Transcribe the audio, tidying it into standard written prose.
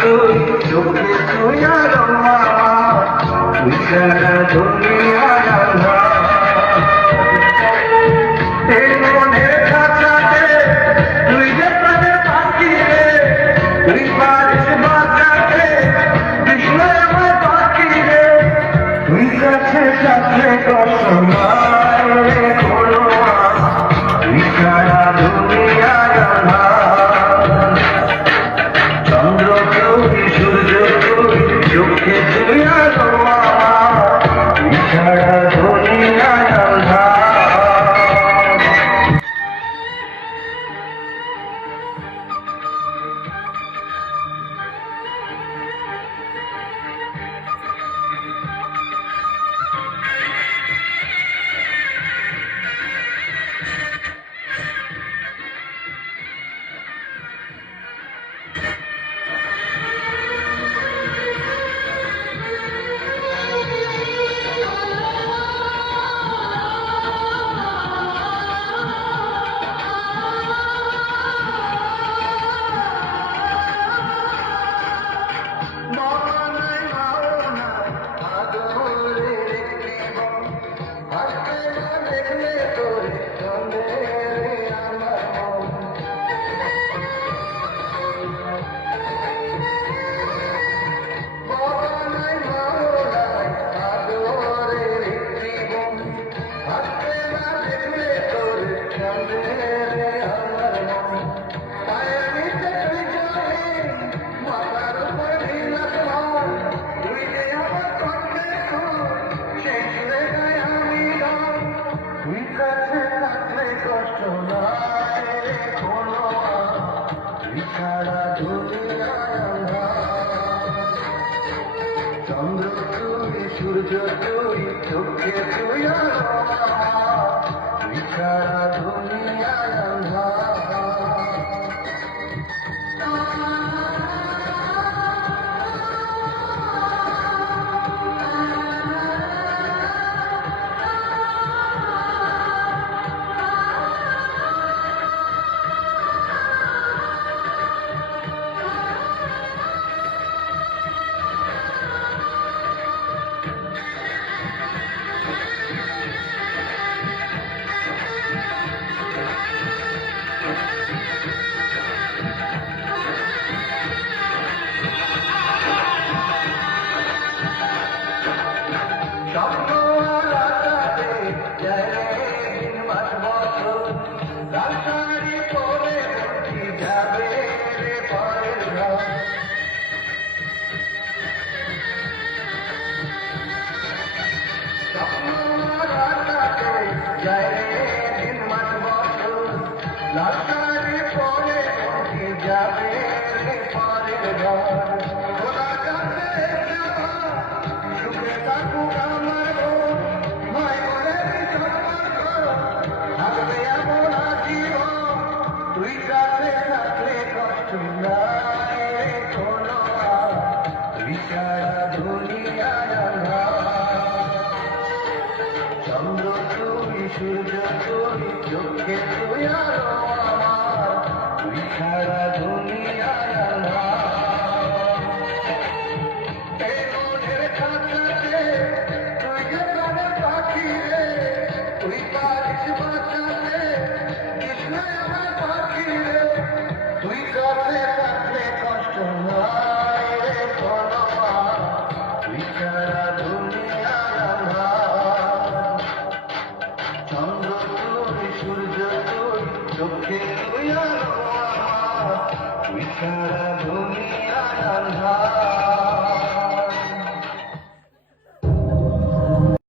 তুই চোখে তুই আর তুই সারা দুনিয়ার আন্ধার এই মনের খাঁচাতে তুই যে প্রাণের পাখি রে তুই পারিস বাঁচাতে কৃষ্ণ আমার পাখি রে তুই কাছে কাছে কসম রে কোনো তুই সারা দুনিয়ার আন্ধার চন্দ্র তুই সূর্য তুই চোখে তুই আর তুই সারা দুনিয়ার আন্ধার চন্দ্র তুই সূর্য তুই চোখে তুই তুই সারা দুনিয়ার আন্ধার চন্দ্র তুই সূর্য তুই চোখে তুই আর তুই সারা দুনিয়ার এই মনের খাঁচাতে তুই যে প্রাণের পাখি রে তুই পারিস বাঁচাতে কৃষ্ণ আমার পাখি রে তুই কাছে থাকলে কষ্ট নয় রে কোনো তুই সারা দুনিয়ার চন্দ্র তুই সূর্য তুই চোখে তুই আর তুই সারা দুনিয়া